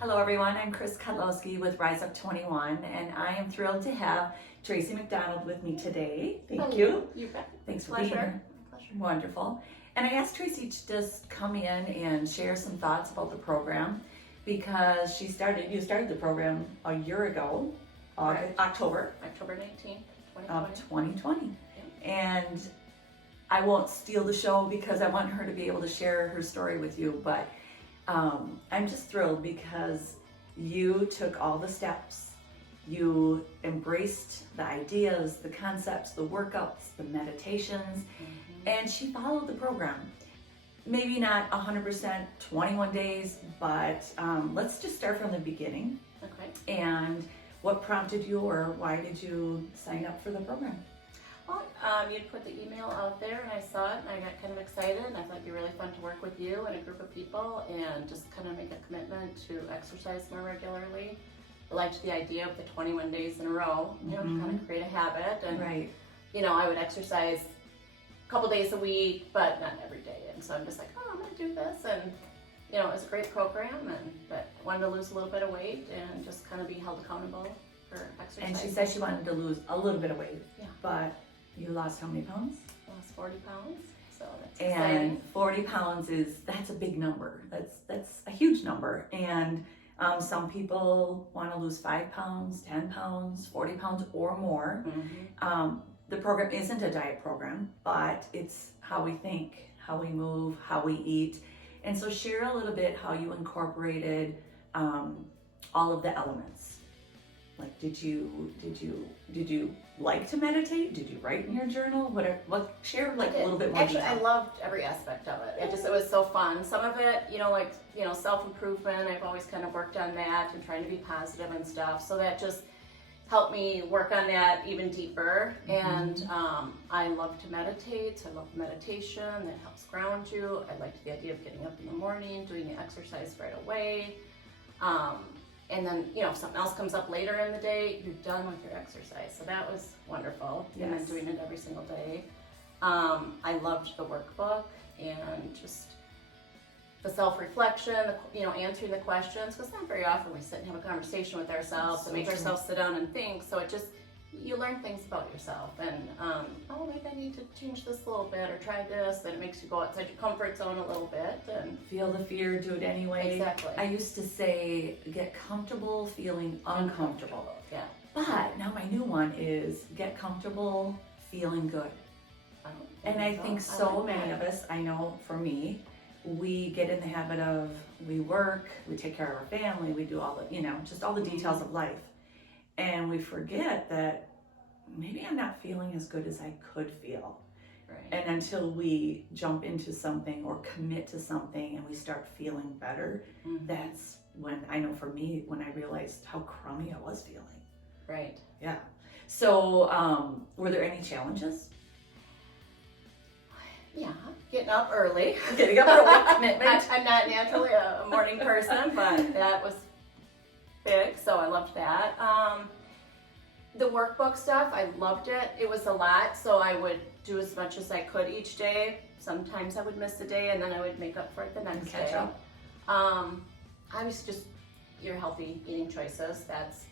Hello everyone, I'm Chris Kotlowski with Rise Up 21 and I am thrilled to have Traci McDonald with me today. Thank you. You bet. Thanks for being here. Pleasure. Wonderful. And I asked Traci to just come in and share some thoughts about the program because you started the program a year ago, October 19th, 2020. of 2020. And I won't steal the show because I want her to be able to share her story with you, but I'm just thrilled because you took all the steps, you embraced the ideas, the concepts, the workouts, the meditations, and she followed the program. Maybe not 100%, 21 days, but let's just start from the beginning. Okay. And what prompted you or why did you sign up for the program? Well, you'd put the email out there and I saw it and I got kind of excited and I thought it'd be really fun to work with you and a group of people and just kind of make a commitment to exercise more regularly. I liked the idea of the 21 days in a row, to kind of create a habit. And, I would exercise a couple days a week, but not every day. And so I'm just like, I'm going to do this. And, it was a great program, but I wanted to lose a little bit of weight and just kind of be held accountable for exercise. And she said she wanted to lose a little bit of weight. Yeah. But you lost how many pounds? I lost 40 pounds, so that's and exciting. 40 pounds that's a big number. That's a huge number. And some people want to lose 5 pounds, 10 pounds, 40 pounds or more. The program isn't a diet program, but it's how we think, how we move, how we eat. And so share a little bit how you incorporated all of the elements. Like, did you like to meditate? Did you write in your journal? Share a little bit more. Actually, detail. I loved every aspect of it. It was so fun. Some of it, self-improvement. I've always kind of worked on that and trying to be positive and stuff. So that just helped me work on that even deeper. And I love to meditate. So I love meditation. That helps ground you. I liked the idea of getting up in the morning, doing the exercise right away. And then, if something else comes up later in the day, you're done with your exercise. So that was wonderful. Yes. And then doing it every single day. I loved the workbook and just the self-reflection, answering the questions. Because not very often we sit and have a conversation with ourselves and make ourselves sit down and think. So you learn things about yourself. And, maybe I need to change this a little bit or try this. Then it makes you go outside your comfort zone a little bit. And feel the fear, do it anyway. Exactly. I used to say, get comfortable feeling uncomfortable. Yeah. But now my new one is get comfortable feeling good. And I think so many of us, I know for me, we get in the habit of, we work, we take care of our family, we do all the, just all the details of life. And we forget that maybe I'm not feeling as good as I could feel. Right. And until we jump into something or commit to something and we start feeling better, that's when, I know for me, when I realized how crummy I was feeling. Right. Yeah. So, were there any challenges? Yeah, getting up early. Getting up early, commitment. I'm not naturally a morning person, but that was big, so I loved that. The workbook stuff, I loved it. It was a lot, so I would do as much as I could each day. Sometimes I would miss a day, and then I would make up for it the next Catch day. up. I was just your healthy eating choices. That's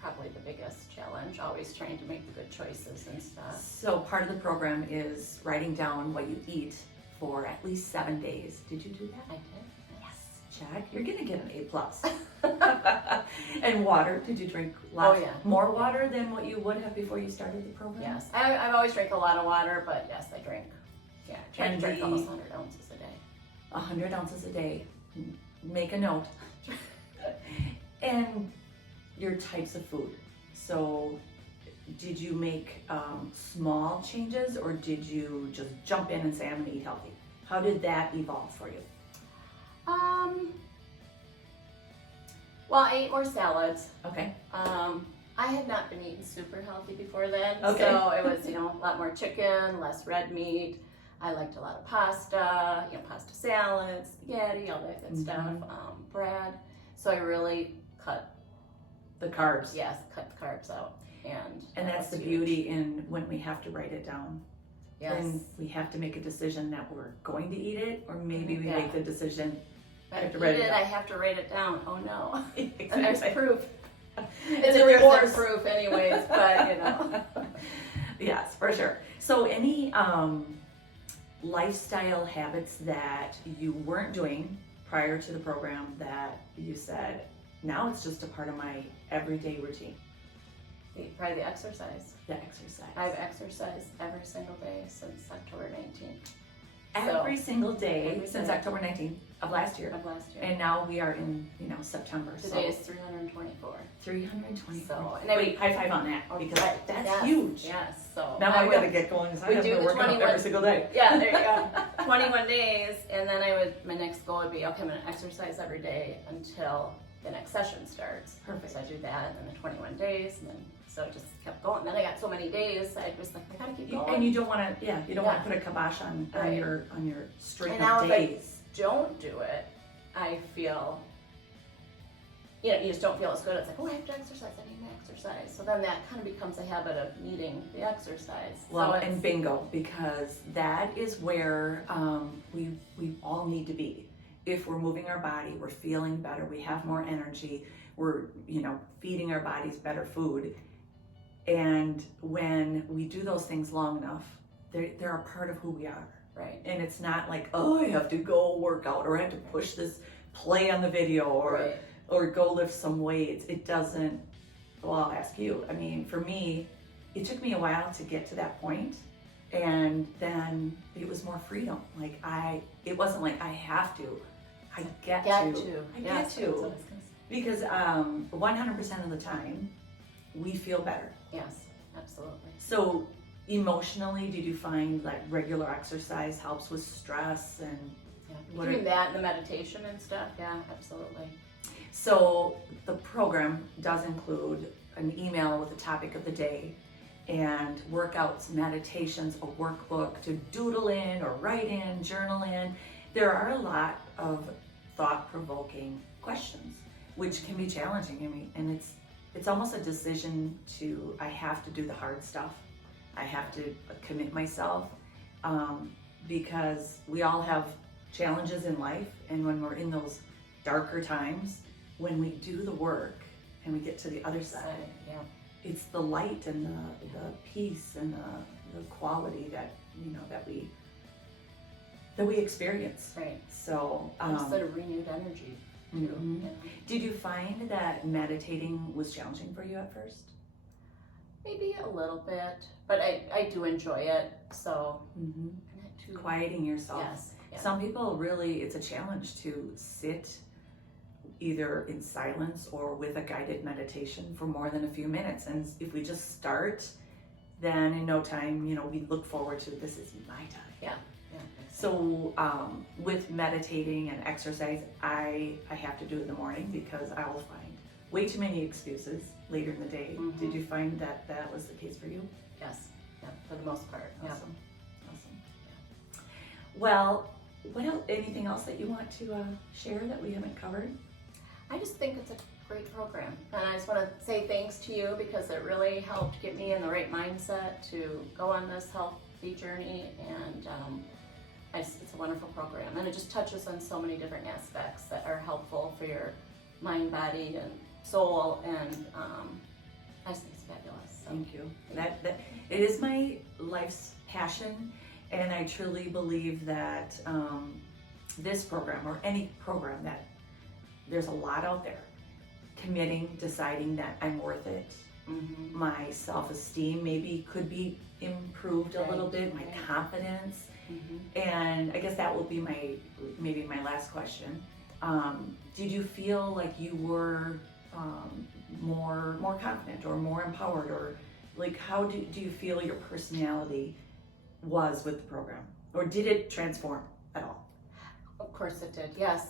probably the biggest challenge. Always trying to make the good choices and stuff. So part of the program is writing down what you eat for at least 7 days. Did you do that? I did. Yes. Check. You're gonna get an A+. And water. Did you drink more water than what you would have before you started the program? Yes. I've always drank a lot of water, but yes, I drink. Yeah, I try to drink almost 100 ounces a day. 100 ounces a day. Make a note. And your types of food. So did you make small changes or did you just jump in and say, I'm gonna eat healthy? How did that evolve for you? Well, I ate more salads. Okay. I had not been eating super healthy before then. Okay. So it was, a lot more chicken, less red meat. I liked a lot of pasta, pasta salad, spaghetti, all that good stuff, bread. So I really cut the carbs. Yes, cut the carbs out. And that's the beauty in when we have to write it down. Yes. Then we have to make a decision that we're going to eat it, or maybe we make the decision But have to you write it did, down. I have to write it down. Oh no. Exactly. There's proof. It's It's a a course. proof anyways, but you know. Yes, for sure. So any lifestyle habits that you weren't doing prior to the program that you said, now it's just a part of my everyday routine? Probably the exercise. The exercise. I've exercised every single day since October 19th Every single day every since day. October 19th of last year. of last year. And now we are in, September. Today is 324. 320. So, and Wait, high five on that, because that's yes, huge. Yes, so. Now I gotta get going, because I we have do been the working out 21 every single day. Yeah, there you go. 21 days, and then my next goal would be, okay, I'm gonna exercise every day until the next session starts. Perfect. So I do that, and then the 21 days, and then, so it just kept going. Then I got so many days, I was like, I gotta keep going. And you don't want to, you don't want Yeah. to put a kibosh on Right. your string And now of if I days. don't do it, I feel, you just don't feel as good. It's like, oh, I have to exercise, I need to exercise. So then that kind of becomes a habit of needing the exercise. Well, so it's, and bingo, because that is where we all need to be. If we're moving our body, we're feeling better, we have more energy, we're feeding our bodies better food. And when we do those things long enough, they're a part of who we are. right, And it's not like, oh, I have to go work out, or I have to push this play on the video, right. or go lift some weights. It doesn't, well, I'll ask you. I mean, for me, it took me a while to get to that point, and then it was more freedom. Like it wasn't like I have to, I get to. I Yes, get that's what I to. was gonna say. Because 100% of the time, we feel better. Yes, absolutely. So emotionally, did you find that regular exercise helps with stress? And Yeah. What Between are- that and the meditation and stuff, yeah, absolutely. so the program does include an email with the topic of the day, and workouts, meditations, a workbook to doodle in or write in, journal in. There are a lot of thought-provoking questions, which can be challenging. I mean, and it's almost a decision to, I have to do the hard stuff. I have to commit myself, because we all have challenges in life, and when we're in those darker times, when we do the work and we get to the other side, Yeah. it's the light and the peace and the quality that that we experience. Right. So Just a renewed energy too. mhm. You know? Did you find that meditating was challenging for you at first? Maybe a little bit, but I do enjoy it. So Mm-hmm. I'm not too Quieting yourself. Yes. Yeah. Some people really, it's a challenge to sit either in silence or with a guided meditation for more than a few minutes. And if we just start, then in no time, we look forward to, this is my time. Yeah. So with meditating and exercise, I have to do it in the morning, because I will find way too many excuses later in the day. Mhm. Did you find that that was the case for you? Yes. Yeah. For the most part. Yeah. Awesome. Well, what else, anything else that you want to share that we haven't covered? I just think it's a great program, and I just want to say thanks to you, because it really helped get me in the right mindset to go on this healthy journey, and it's a wonderful program, and it just touches on so many different aspects that are helpful for your mind, body, and soul, and I just think it's fabulous. So. Thank you. That it is my life's passion, and I truly believe that this program, or any program, that there's a lot out there. Committing, deciding that I'm worth it. Mm-hmm. My self-esteem maybe could be improved a little bit. My Right. confidence. Mm-hmm. And I guess that will be my last question. Did you feel like you were more confident or more empowered, or like how do you feel your personality was with the program, or did it transform at all? Of course it did, yes.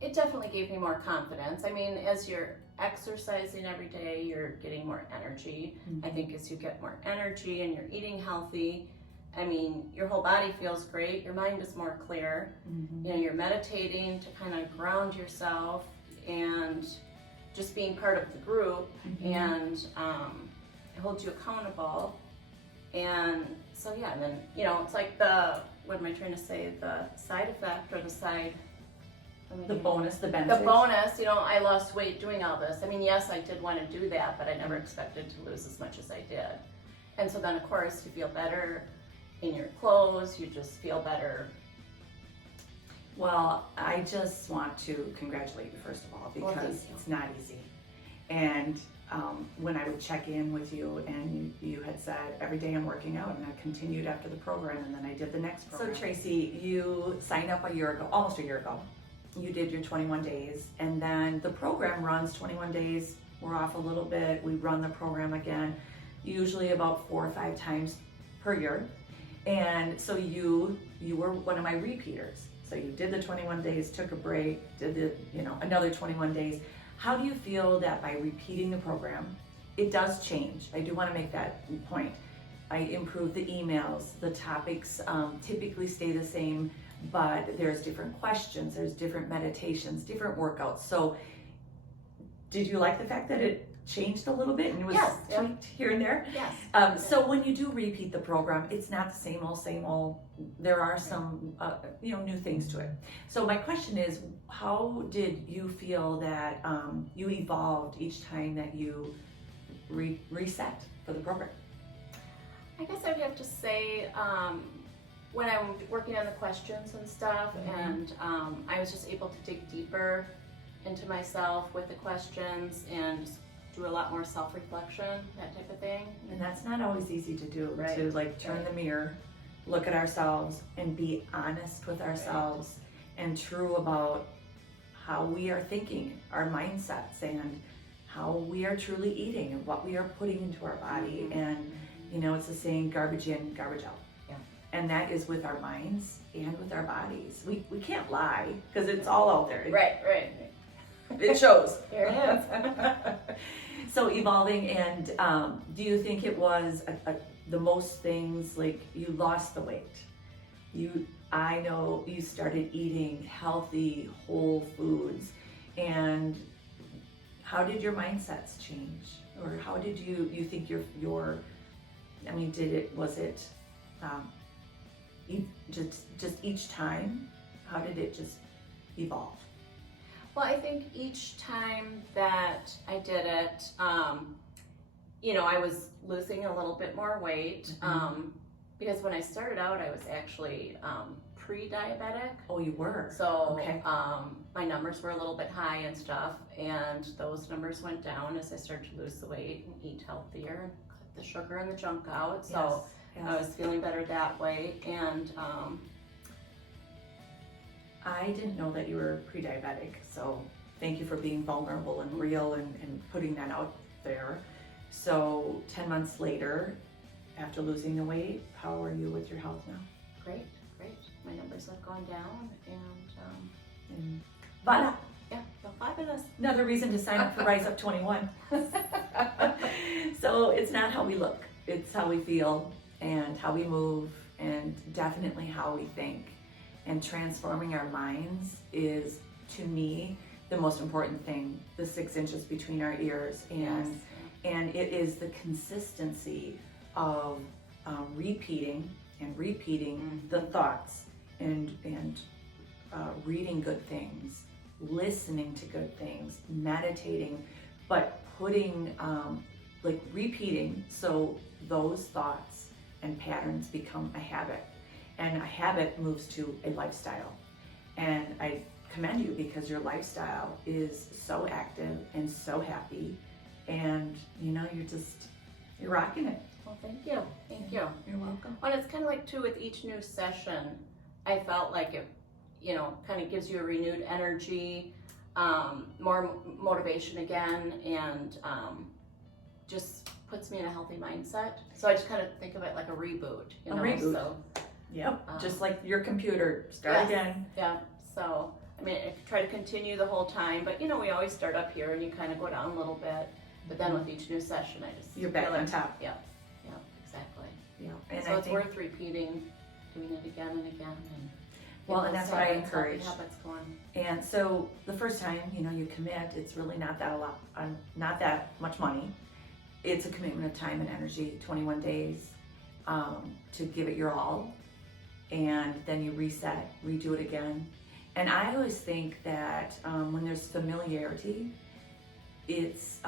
It definitely gave me more confidence. I mean, as you're exercising every day, you're getting more energy. Mm-hmm. I think as you get more energy and you're eating healthy, I mean, your whole body feels great, your mind is more clear. Mm-hmm. You're meditating to kind of ground yourself, and just being part of the group, Mm-hmm. and it holds you accountable. And so, yeah, and then, it's like what am I trying to say? The side effect, or the side The bonus, the The benefit. bonus, I lost weight doing all this. I mean, yes, I did want to do that, but I never expected to lose as much as I did. And so then, of course, you feel better in your clothes, you just feel better. Well, I just want to congratulate you, first of all, Well, because thank you. it's not easy. And when I would check in with you and you had said, every day I'm working out, and I continued after the program, and then I did the next program. So Traci, you signed up a year ago, almost a year ago. You did your 21 days, and then the program runs 21 days. We're off a little bit. We run the program again, usually about 4 or 5 times per year. And so you were one of my repeaters. So you did the 21 days, took a break, did the, another 21 days. How do you feel that by repeating the program, it does change? I do want to make that point. I improve the emails, the topics typically stay the same, but there's different questions, there's different meditations, different workouts. So did you like the fact that it changed a little bit and it was Yes, tweaked here and there? Yes. So when you do repeat the program, it's not the same old. There are some, new things to it. So my question is, how did you feel that you evolved each time that you reset for the program? I guess I would have to say, when I'm working on the questions and stuff, and I was just able to dig deeper into myself with the questions and do a lot more self-reflection, that type of thing. And that's not always easy to do, Right. to turn the mirror, look at ourselves, and be honest with ourselves and true about how we are thinking, our mindsets, and how we are truly eating and what we are putting into our body. And it's the saying, garbage in, garbage out. Yeah. And that is with our minds and with our bodies. We can't lie because it's all out there. Right. It shows. There it is. So evolving, and do you think it was the most things, like you lost the weight? I know you started eating healthy, whole foods, and how did your mindsets change? Or how did you think your was it just each time? How did it just evolve? Well, I think each time that I did it, I was losing a little bit more weight. Because when I started out, I was actually pre-diabetic. Oh, you were? So okay. My numbers were a little bit high and stuff, and those numbers went down as I started to lose the weight and eat healthier and cut the sugar and the junk out. So Yes. I was feeling better that way. And I didn't know that you were pre-diabetic, so thank you for being vulnerable and real and putting that out there. So 10 months later, after losing the weight, how are you with your health now? great. My numbers have gone down, and Voila! yeah, feel fabulous. Another reason to sign up for Rise Up 21. So it's not how we look, it's how we feel and how we move, and definitely how we think. And transforming our minds is, to me, the most important thing, the 6 inches between our ears. And it is the consistency of repeating the thoughts and reading good things, listening to good things, meditating, but putting repeating, so those thoughts and patterns become a habit, and a habit moves to a lifestyle. And I commend you because your lifestyle is so active and so happy, and you're rocking it. Well, thank you. You're welcome. Well, it's kind of like too, with each new session, I felt like it, kind of gives you a renewed energy, more motivation again, and just puts me in a healthy mindset. So I just kind of think of it like a reboot, A reboot. So, Yep, just like your computer, start yes. again. yeah. So, I try to continue the whole time, but we always start up here and you kind of go down a little bit. But then with each new session, I just You're back feel on like, top. Yeah, exactly. Yeah, And and so I it's think, worth repeating, doing it again and again. And well, get and those that's what I habits, healthy encourage. habits going. And so the first time, you commit, it's really not that much money. It's a commitment of time and energy, 21 days, to give it your all. And then you reset, redo it again. And I always think that when there's familiarity, it's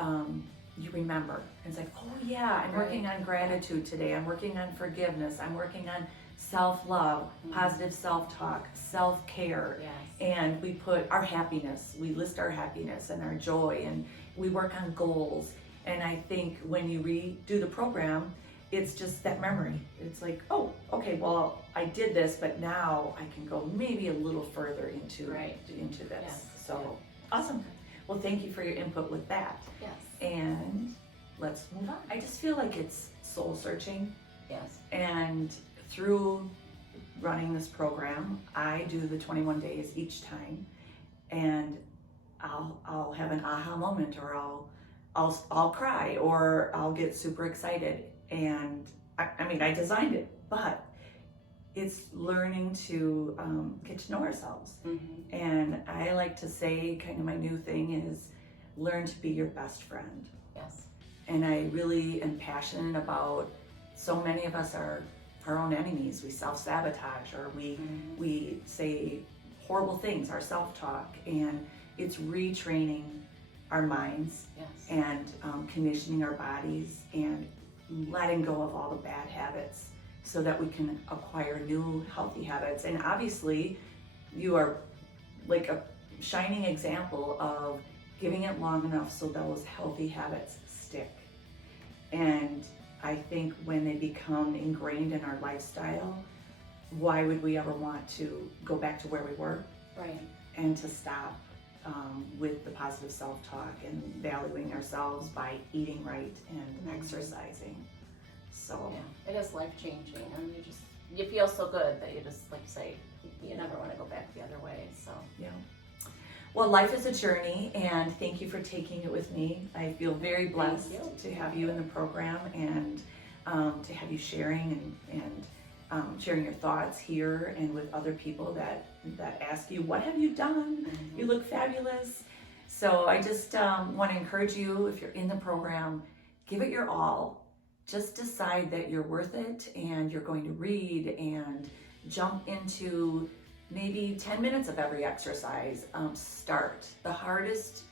you remember. It's like, oh yeah, I'm working on gratitude today. I'm working on forgiveness. I'm working on self-love, positive self-talk, self-care. Yes. And we put our happiness, we list our happiness and our joy, and we work on goals. And I think when you redo the program, it's just that memory. It's like, oh, okay, well, I did this, but now I can go maybe a little further into this. Yes. So awesome. Well, thank you for your input with that. Yes. And let's move on. I just feel like it's soul searching. Yes. And through running this program, I do the 21 days each time, and I'll have an aha moment, or I'll cry, or I'll get super excited. And I mean, I designed it, but it's learning to get to know ourselves. Mm-hmm. And I like to say, kind of my new thing is learn to be your best friend. Yes. And I really am passionate about, so many of us are our own enemies. We self-sabotage, or we say horrible things, our self-talk, and it's retraining our minds. Yes. And conditioning our bodies, and letting go of all the bad habits so that we can acquire new healthy habits. And obviously you are like a shining example of giving it long enough so those healthy habits stick. And I think when they become ingrained in our lifestyle, why would we ever want to go back to where we were? Right. And to stop with the positive self-talk and valuing ourselves by eating right and exercising. So yeah, it is life-changing, and you feel so good that you just, like, say, you never want to go back the other way. So yeah. Well, life is a journey, and thank you for taking it with me. I feel very blessed to have you in the program, and to have you sharing and sharing your thoughts here and with other people that ask you, what have you done? Mm-hmm. You look fabulous. So I just want to encourage you, if you're in the program, give it your all. Just decide that you're worth it, and you're going to read and jump into maybe 10 minutes of every exercise. Start. The hardest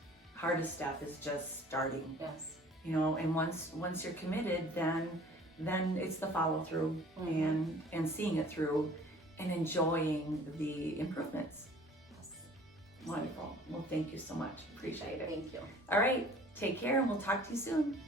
step is just starting. yes. You know, and once you're committed, then it's the follow through, and seeing it through and enjoying the improvements. Yes. Wonderful. Well, thank you so much. Appreciate it. Thank you. All right. Take care, and we'll talk to you soon.